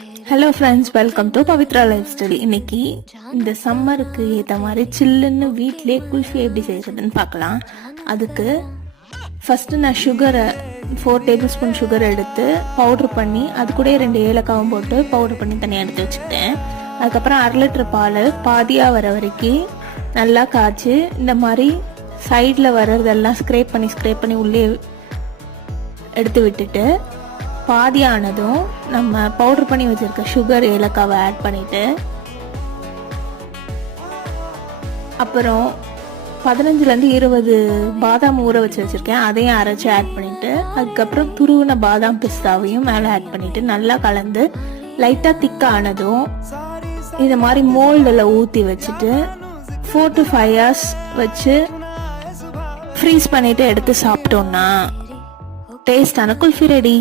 Hello friends, welcome to Pavithra life style. இன்னைக்கு இந்த சம்மருக்கு ஏற்ற மாதிரி சில்லுன்னு வீட்டிலே குல்ஃபி எப்படி செய்கிறதுன்னு பார்க்கலாம். அதுக்கு ஃபஸ்ட்டு நான் சுகரை 4 டேபிள் ஸ்பூன் சுகர் எடுத்து பவுட்ரு பண்ணி அது கூட 2 ஏலக்காவும் போட்டு பவுட்ரு பண்ணி தனியாக எடுத்து வச்சுக்கிட்டேன். அதுக்கப்புறம் 1/2 லிட்டர் பால் பாதியாக வர வரைக்கும் நல்லா காய்ச்சி இந்த மாதிரி சைடில் வர்றதெல்லாம் ஸ்க்ரேப் பண்ணி உள்ளே எடுத்து விட்டுட்டு பாதியானதும் நம்ம பவுடர் பண்ணி வச்சிருக்க சுகர் ஏலக்காவை ஆட் பண்ணிட்டு அப்புறம் 15லேருந்து 20 பாதாம் ஊற வச்சிருக்கேன், அதையும் அரைச்சி ஆட் பண்ணிட்டு அதுக்கப்புறம் துருவின பாதாம் பிஸ்தாவையும் மேலே ஆட் பண்ணிட்டு நல்லா கலந்து லைட்டாக திக்கானதும் இந்த மாதிரி மோல்டில் ஊற்றி வச்சுட்டு 4 to 5 hours வச்சு ஃப்ரீஸ் பண்ணிட்டு எடுத்து சாப்பிட்டோம்னா டேஸ்டான குல்ஃபி ரெடி.